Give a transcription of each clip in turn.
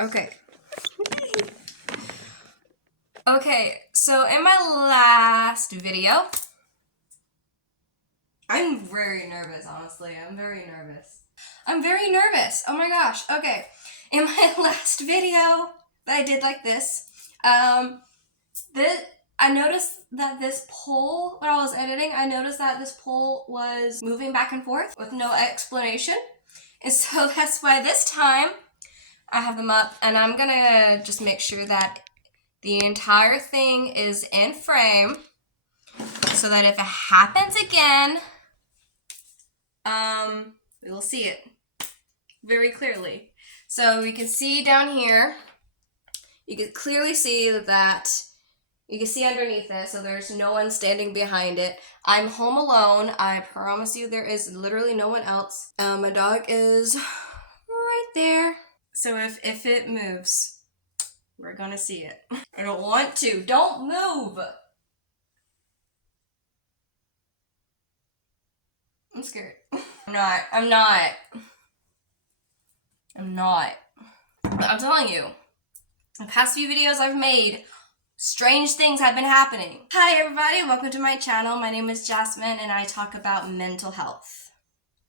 Okay. Okay, so in my last video, I'm very nervous, honestly. I'm very nervous. Oh my gosh. Okay. In my last video that I did like this, I noticed that this poll, when I was editing, I noticed that this poll was moving back and forth with no explanation. And so that's why this time I have them up, and I'm gonna just make sure that the entire thing is in frame so that if it happens again, we will see it very clearly. So we can see down here, you can clearly see that you can see underneath it, so there's no one standing behind it. I'm home alone. I promise you there is literally no one else. My dog is right there. So if it moves, we're gonna see it. I don't want to. Don't move! I'm scared. I'm not. I'm telling you, the past few videos I've made, strange things have been happening. Hi everybody, welcome to my channel. My name is Jasmine and I talk about mental health.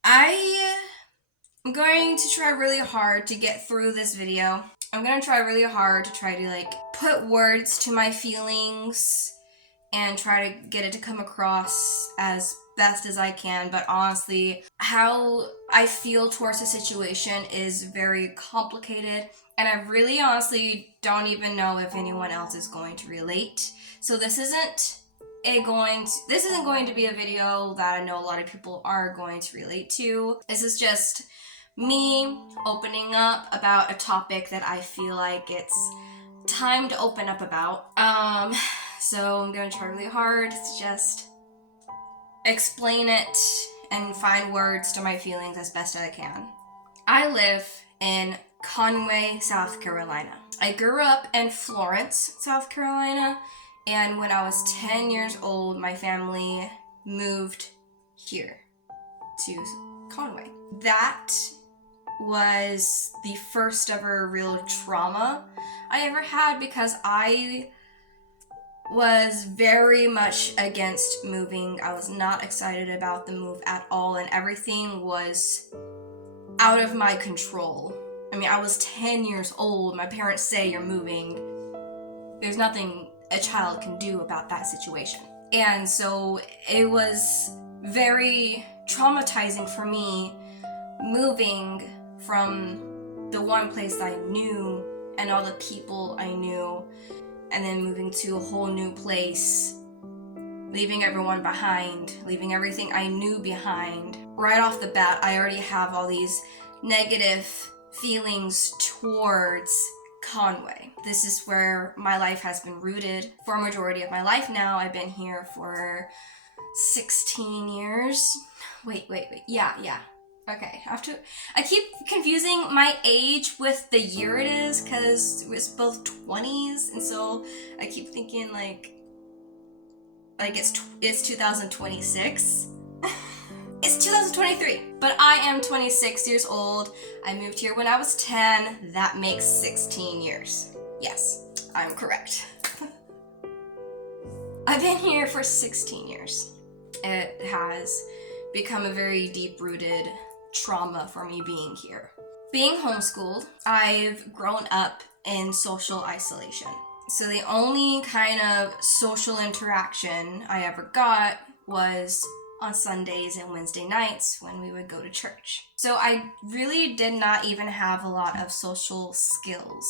I am going to try really hard to get through this video. I'm gonna try really hard to try to put words to my feelings and try to get it to come across as best as I can, but honestly, how I feel towards the situation is very complicated, and I really honestly don't even know if anyone else is going to relate. So this isn't going to be a video that I know a lot of people are going to relate to. This is just me opening up about a topic that I feel like it's time to open up about. So I'm gonna try really hard to just explain it and find words to my feelings as best as I can. I live in Conway, South Carolina. I grew up in Florence, South Carolina, and when I was 10 years old, my family moved here to Conway. That was the first ever real trauma I ever had because I was very much against moving. I was not excited about the move at all, and everything was out of my control. I mean, I was 10 years old. My parents say you're moving. There's nothing a child can do about that situation. And so it was very traumatizing for me moving from the one place I knew and all the people I knew, and then moving to a whole new place, leaving everyone behind, leaving everything I knew behind. Right off the bat, I already have all these negative feelings towards Conway. This is where my life has been rooted for a majority of my life now. I've been here for 16 years. Wait. Yeah. Okay, I keep confusing my age with the year it is because it's both 20s, and so I keep thinking like it's 2026. It's 2023, but I am 26 years old. I moved here when I was 10. That makes 16 years. Yes, I'm correct. I've been here for 16 years. It has become a very deep-rooted trauma for me being here. Being homeschooled, I've grown up in social isolation. So the only kind of social interaction I ever got was on Sundays and Wednesday nights when we would go to church. So I really did not even have a lot of social skills,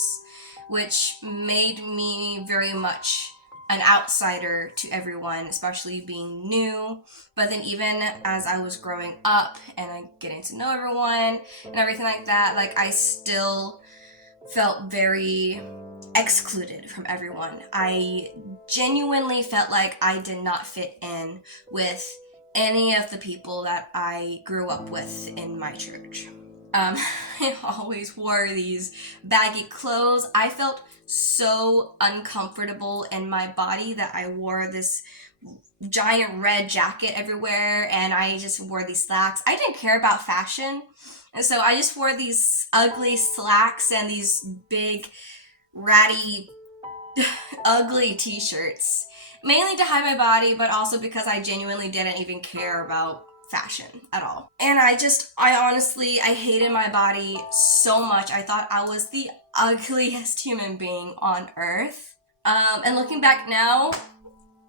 which made me very much an outsider to everyone, especially being new. But then even as I was growing up and getting to know everyone and everything like that, I still felt very excluded from everyone. I genuinely felt like I did not fit in with any of the people that I grew up with in my church. I always wore these baggy clothes. I felt so uncomfortable in my body that I wore this giant red jacket everywhere, and I just wore these slacks. I didn't care about fashion And so I just wore these ugly slacks and these big, ratty, ugly t-shirts, mainly to hide my body, but also because I genuinely didn't even care about fashion at all. And I honestly, I hated my body so much. I thought I was the ugliest human being on earth. And looking back now,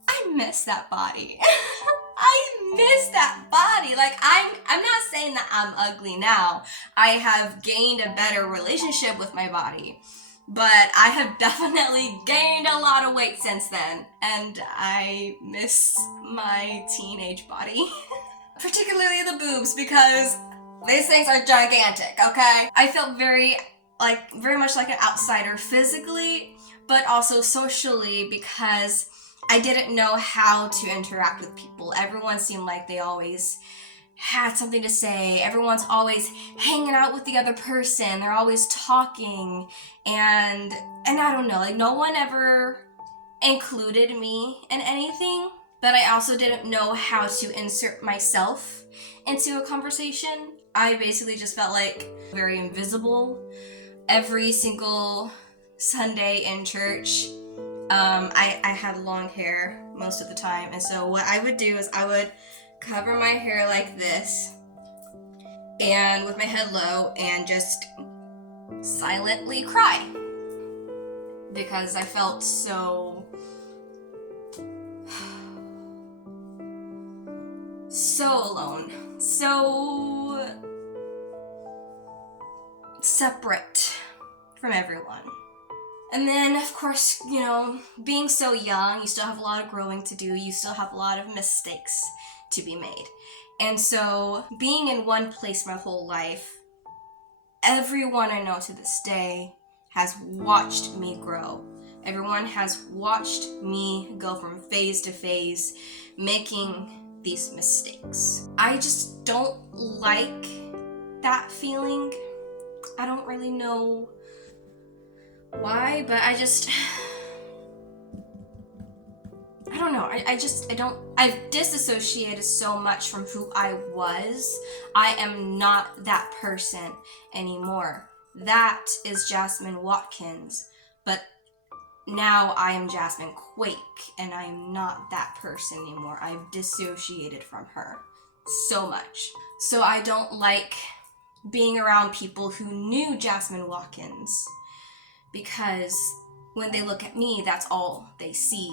I miss that body. I miss that body. Like, I'm not saying that I'm ugly now. I have gained a better relationship with my body, but I have definitely gained a lot of weight since then, and I miss my teenage body. Particularly the boobs, because these things are gigantic, okay? I felt very much like an outsider physically, but also socially, because I didn't know how to interact with people. Everyone seemed like they always had something to say. Everyone's always hanging out with the other person. They're always talking, and I don't know, like, no one ever included me in anything. But I also didn't know how to insert myself into a conversation. I basically just felt like very invisible. Every single Sunday in church, I had long hair most of the time, and so what I would do is I would cover my hair like this, and with my head low, and just silently cry, because I felt so alone, so separate from everyone. And then, of course, you know, being so young, you still have a lot of growing to do. You still have a lot of mistakes to be made. And so, being in one place my whole life, everyone I know to this day has watched me grow. Everyone has watched me go from phase to phase, making these mistakes. I just don't like that feeling. I don't really know why, but I don't know. I've disassociated so much from who I was. I am not that person anymore. That is Jasmine Watkins, but now I am Jasmine Quake, and I am not that person anymore. I've dissociated from her so much. So I don't like being around people who knew Jasmine Watkins, because when they look at me, that's all they see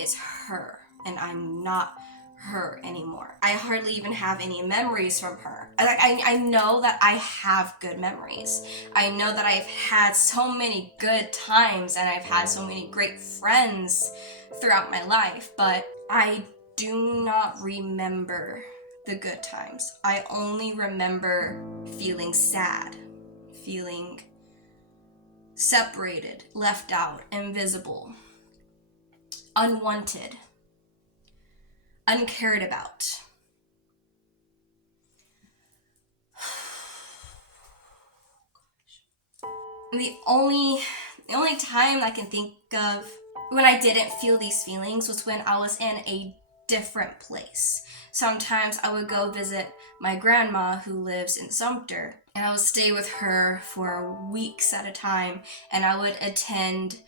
is her, and I'm not her anymore. I hardly even have any memories from her. I know that I have good memories. I know that I've had so many good times, and I've had so many great friends throughout my life, but I do not remember the good times. I only remember feeling sad, feeling separated, left out, invisible, unwanted, uncared about. And the only time I can think of when I didn't feel these feelings was when I was in a different place. Sometimes I would go visit my grandma, who lives in Sumter, and I would stay with her for weeks at a time, and I would attend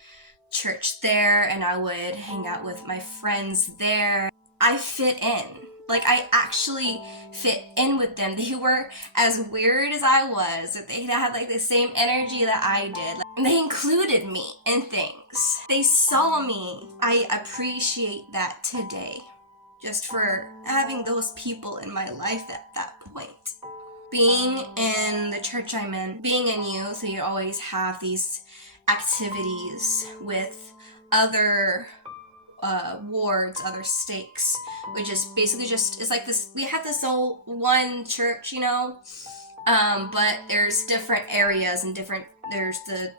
church there, and I would hang out with my friends there. I fit in. Like, I actually fit in with them. They were as weird as I was. They had like the same energy that I did. And they included me in things. They saw me. I appreciate that today, just for having those people in my life at that point. Being in the church I'm in, being in youth, you always have these activities with other wards, other stakes, which is basically just, it's like this, we have this whole one church, you know, but there's different areas and there's the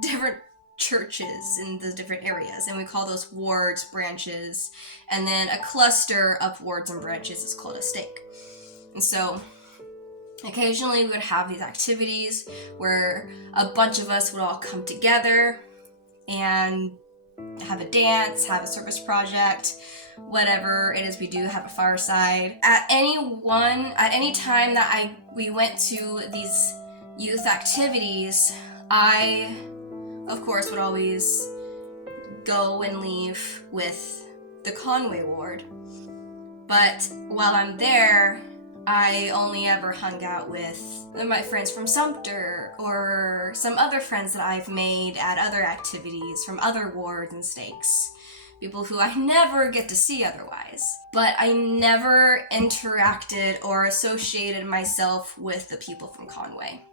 different churches in the different areas, and we call those wards, branches, and then a cluster of wards and branches is called a stake. And so occasionally we would have these activities where a bunch of us would all come together and have a dance, have a service project, whatever it is we do, have a fireside. At any time that we went to these youth activities, I, of course, would always go and leave with the Conway ward. But while I'm there, I only ever hung out with my friends from Sumter or some other friends that I've made at other activities from other wards and stakes. People who I never get to see otherwise. But I never interacted or associated myself with the people from Conway.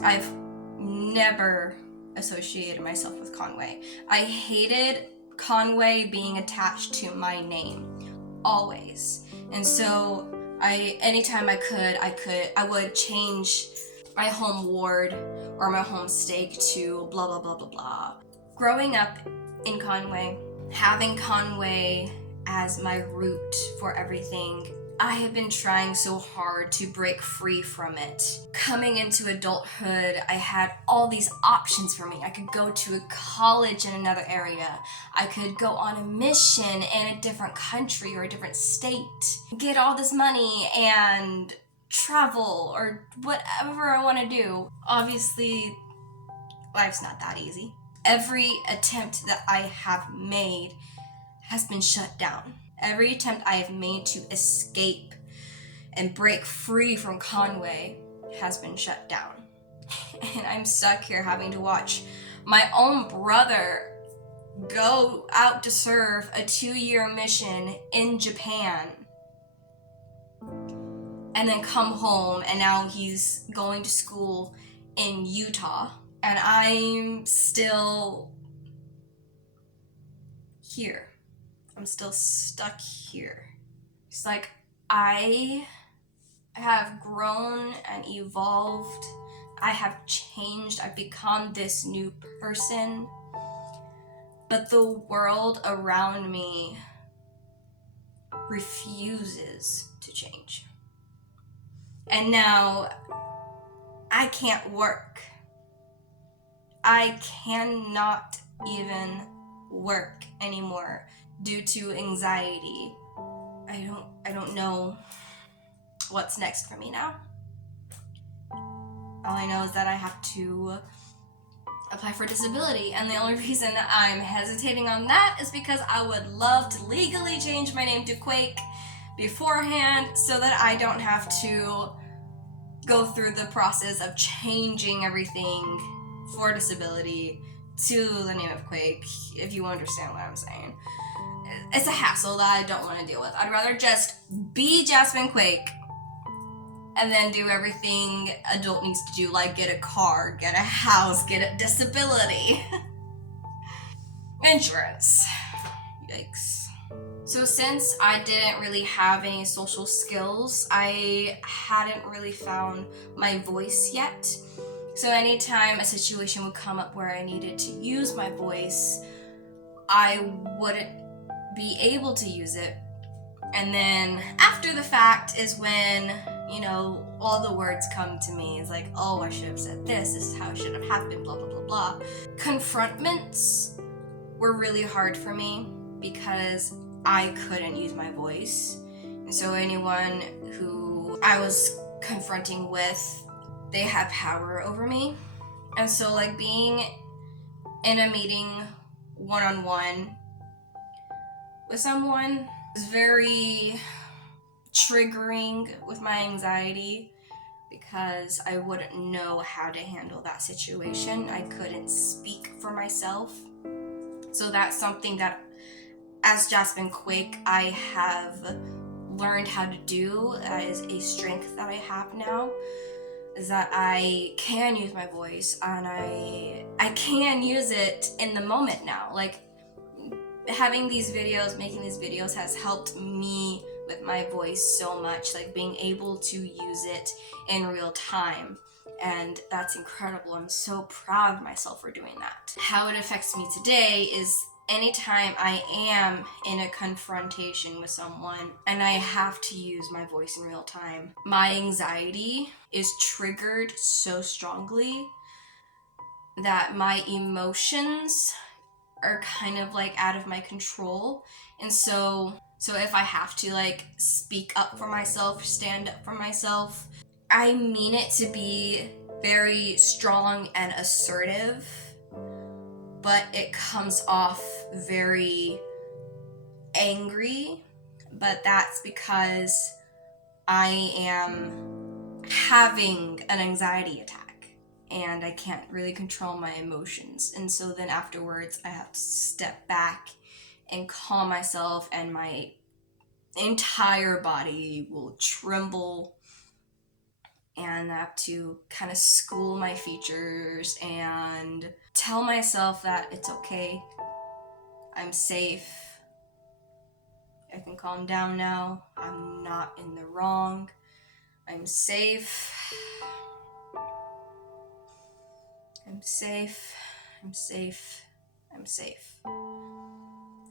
I've never associated myself with Conway. I hated Conway being attached to my name, always. And so anytime I would change my home ward or my home stake to blah blah blah blah blah. Growing up in Conway, having Conway as my root for everything, I have been trying so hard to break free from it. Coming into adulthood, I had all these options for me. I could go to a college in another area. I could go on a mission in a different country or a different state. Get all this money and travel or whatever I want to do. Obviously, life's not that easy. Every attempt that I have made has been shut down. Every attempt I have made to escape and break free from Conway has been shut down. And I'm stuck here having to watch my own brother go out to serve a 2-year mission in Japan and then come home, and now he's going to school in Utah. And I'm still here. I'm still stuck here. It's like I have grown and evolved. I have changed. I've become this new person. But the world around me refuses to change. And now I can't work. I cannot even work anymore due to anxiety. I don't know what's next for me now. All I know is that I have to apply for disability, and the only reason I'm hesitating on that is because I would love to legally change my name to Quake beforehand so that I don't have to go through the process of changing everything for disability to the name of Quake, if you understand what I'm saying. It's a hassle that I don't want to deal with. I'd rather just be Jasmine Quake and then do everything adult needs to do, like get a car, get a house, get a disability. Insurance. Yikes. So since I didn't really have any social skills, I hadn't really found my voice yet. So anytime a situation would come up where I needed to use my voice, I wouldn't be able to use it. And then after the fact is when, all the words come to me. It's like, oh, I should have said this is how it should have happened, blah, blah, blah, blah. Confrontments were really hard for me because I couldn't use my voice. And so anyone who I was confronting with, they had power over me. And so like being in a meeting one-on-one with someone is very triggering with my anxiety because I wouldn't know how to handle that situation. I couldn't speak for myself. So that's something that as Jasmine Quake I have learned how to do. That is a strength that I have now, is that I can use my voice and I can use it in the moment now. Like having these videos, making these videos has helped me with my voice so much, like being able to use it in real time. And that's incredible. I'm so proud of myself for doing that. How it affects me today is anytime I am in a confrontation with someone and I have to use my voice in real time, my anxiety is triggered so strongly that my emotions are kind of like out of my control. And so if I have to like speak up for myself, stand up for myself, I mean it to be very strong and assertive, but it comes off very angry. But that's because I am having an anxiety attack and I can't really control my emotions. And so then afterwards I have to step back and calm myself, and my entire body will tremble, and I have to kind of school my features and tell myself that it's okay, I'm safe, I can calm down now, I'm not in the wrong, I'm safe, I'm safe, I'm safe, I'm safe,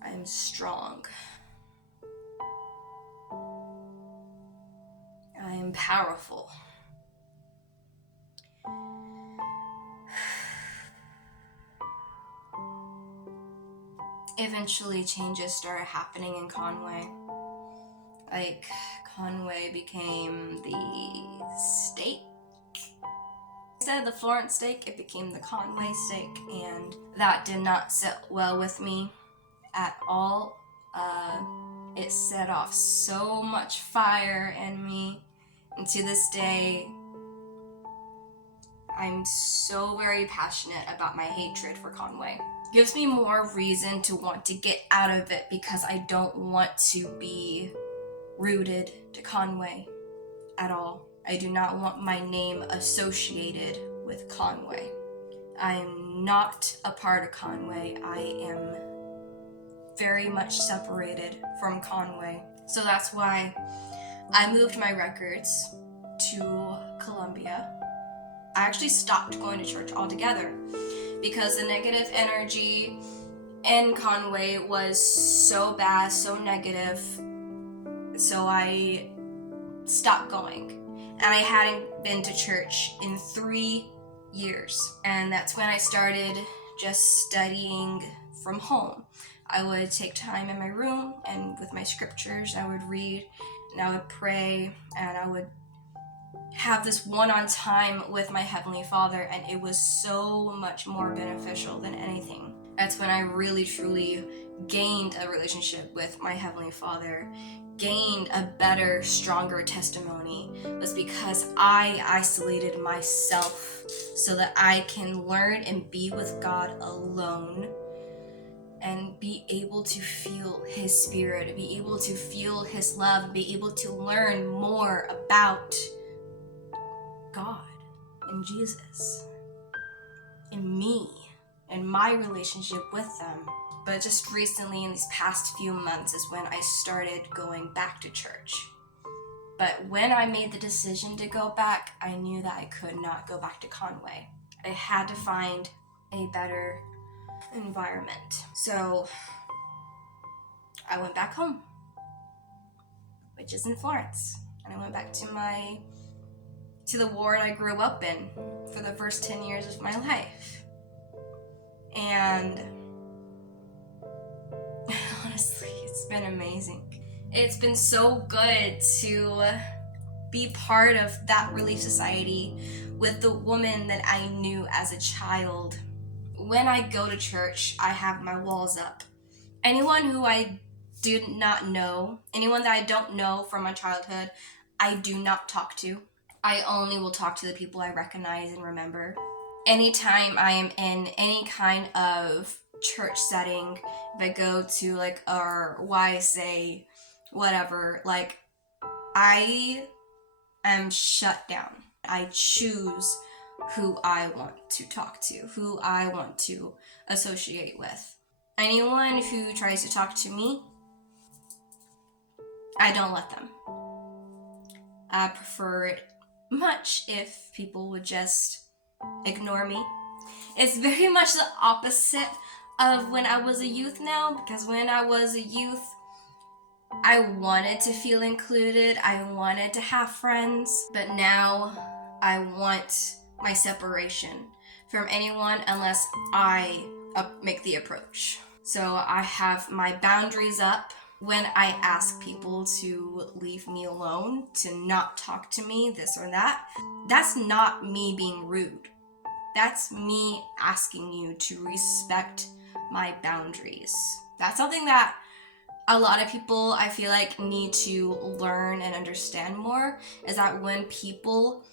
I'm strong, I am powerful. Eventually changes started happening in Conway. Like, Conway became the steak. Instead of the Florence steak, it became the Conway steak, and that did not sit well with me at all. It set off so much fire in me, and to this day, I'm so very passionate about my hatred for Conway. Gives me more reason to want to get out of it, because I don't want to be rooted to Conway at all. I do not want my name associated with Conway. I am not a part of Conway. I am very much separated from Conway. So that's why I moved my records to Columbia. I actually stopped going to church altogether because the negative energy in Conway was so bad, so negative. So I stopped going. And I hadn't been to church in 3 years. And that's when I started just studying from home. I would take time in my room, and with my scriptures, I would read and I would pray, and I would have this one-on time with my Heavenly Father, and it was so much more beneficial than anything. That's when I really truly gained a relationship with my Heavenly Father, gained a better, stronger testimony, was because I isolated myself so that I can learn and be with God alone and be able to feel His Spirit, be able to feel His love, be able to learn more about God and Jesus and me and my relationship with them. But just recently, in these past few months, is when I started going back to church. But when I made the decision to go back, I knew that I could not go back to Conway. I had to find a better environment. So I went back home, which is in Florence. And I went back to the ward I grew up in for the first 10 years of my life. And honestly, it's been amazing. It's been so good to be part of that relief society with the woman that I knew as a child. When I go to church, I have my walls up. Anyone who I do not know, anyone that I don't know from my childhood, I do not talk to. I only will talk to the people I recognize and remember. Anytime I am in any kind of church setting, if I go to like our YSA, whatever, like, I am shut down. I choose who I want to talk to, who I want to associate with. Anyone who tries to talk to me, I don't let them. I prefer it much if people would just ignore me. It's very much the opposite of when I was a youth now, because when I was a youth, I wanted to feel included, I wanted to have friends, but now I want my separation from anyone unless I make the approach. So I have my boundaries up. When I ask people to leave me alone, to not talk to me, this or that, that's not me being rude. That's me asking you to respect my boundaries. That's something that a lot of people, I feel like, need to learn and understand more, is that when people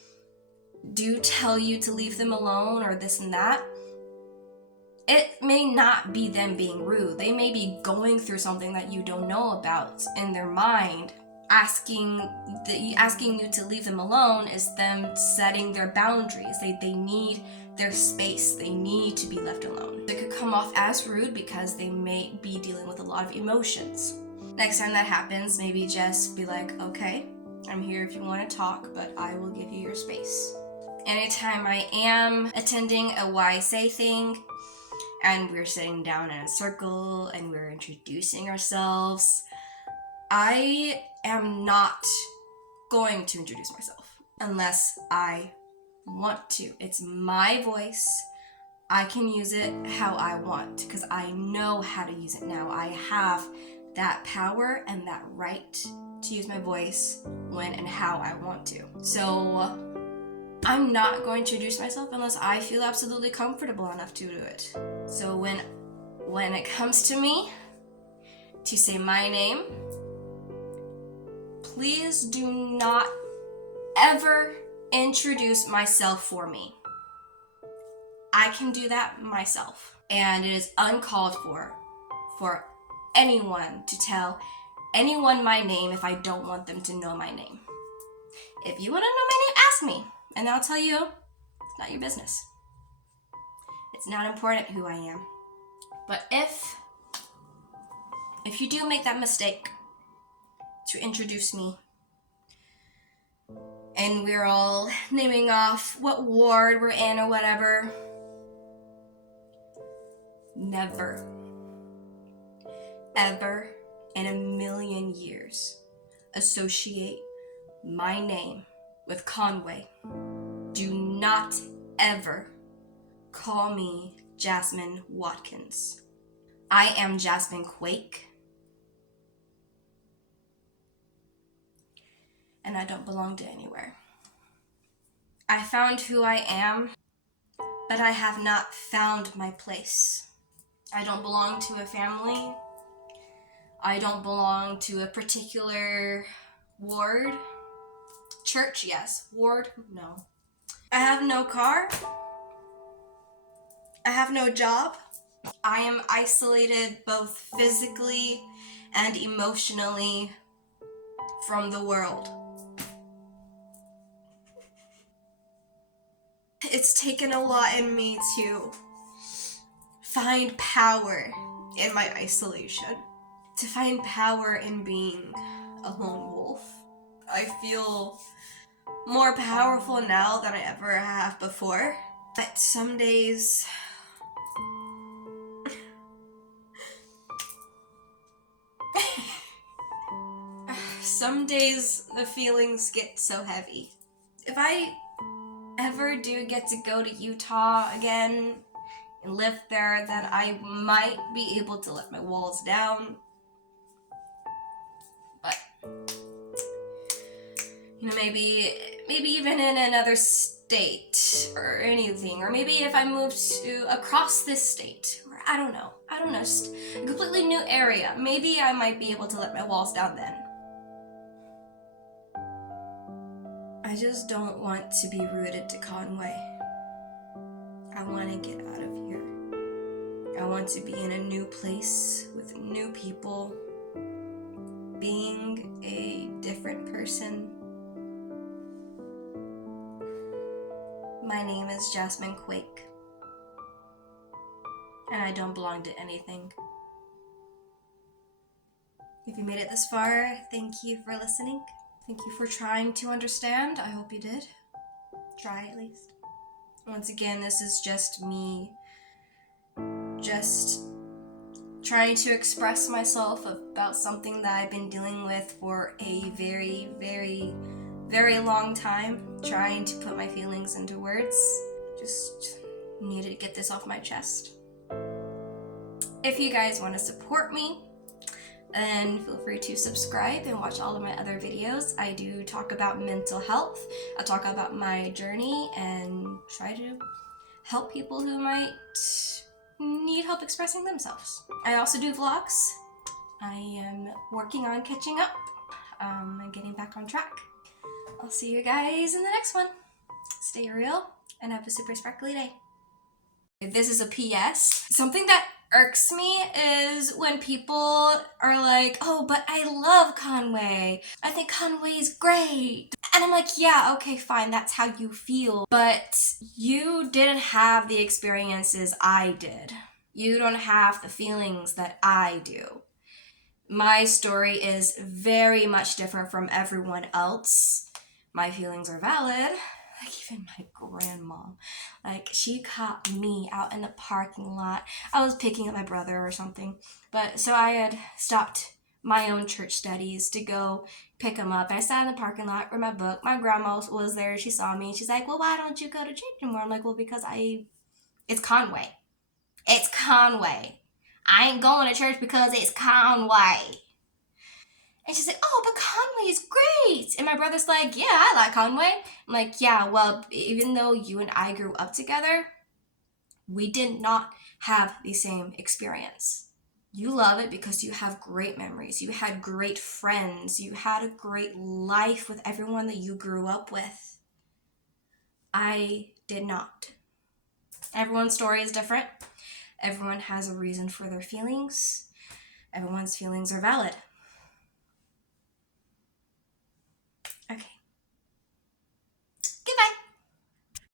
do tell you to leave them alone or this and that, it may not be them being rude. They may be going through something that you don't know about in their mind. Asking you to leave them alone is them setting their boundaries. They need their space. They need to be left alone. It could come off as rude because they may be dealing with a lot of emotions. Next time that happens, maybe just be like, okay, I'm here if you want to talk, but I will give you your space. Anytime I am attending a why say thing, and we're sitting down in a circle and we're introducing ourselves, I am not going to introduce myself unless I want to. It's my voice. I can use it how I want because I know how to use it now. I have that power and that right to use my voice when and how I want to. So I'm not going to introduce myself unless I feel absolutely comfortable enough to do it. So when it comes to me to say my name, please do not ever introduce myself for me. I can do that myself. And it is uncalled for anyone to tell anyone my name if I don't want them to know my name. If you want to know my name, ask me, and I'll tell you it's not your business. It's not important who I am. But if you do make that mistake to introduce me, and we're all naming off what ward we're in or whatever, never, ever in a million years associate my name with Conway. Do not ever call me Jasmine Watkins. I am Jasmine Quake, and I don't belong to anywhere. I found who I am, but I have not found my place. I don't belong to a family. I don't belong to a particular ward. Church, yes. Ward, no. I have no car. I have no job. I am isolated both physically and emotionally from the world. It's taken a lot in me to find power in my isolation, to find power in being a lone wolf. I feel more powerful now than I ever have before. But some days the feelings get so heavy. If I ever do get to go to Utah again and live there, then I might be able to let my walls down. But maybe even in another state or anything, or maybe if I moved to across this state, or I don't know, just a completely new area, maybe I might be able to let my walls down then. I just don't want to be rooted to Conway. I want to get out of here. I want to be in a new place with new people, being a different person. My name is Jasmine Quake, and I don't belong to anything. If you made it this far, thank you for listening. Thank you for trying to understand. I hope you did. Try at least. Once again, this is just me just trying to express myself about something that I've been dealing with for a very, very, very long time, trying to put my feelings into words. Just needed to get this off my chest. If you guys want to support me, then feel free to subscribe and watch all of my other videos. I do talk about mental health. I talk about my journey and try to help people who might need help expressing themselves. I also do vlogs. I am working on catching up and getting back on track. I'll see you guys in the next one. Stay real and have a super sparkly day. This is a PS. Something that irks me is when people are like, oh, but I love Conway. I think Conway is great. And I'm like, yeah, okay, fine, that's how you feel. But you didn't have the experiences I did. You don't have the feelings that I do. My story is very much different from everyone else. My feelings are valid. Like even my grandma, like she caught me out in the parking lot. I was picking up my brother or something, but so I had stopped my own church studies to go pick him up. I sat in the parking lot, read my book. My grandma was there. She saw me. She's like, well, why don't you go to church anymore? I'm like, well, because it's Conway. It's Conway. I ain't going to church because it's Conway. And she's like, oh, but Conway is great. And my brother's like, yeah, I like Conway. I'm like, yeah, well, even though you and I grew up together, we did not have the same experience. You love it because you have great memories. You had great friends. You had a great life with everyone that you grew up with. I did not. Everyone's story is different. Everyone has a reason for their feelings. Everyone's feelings are valid.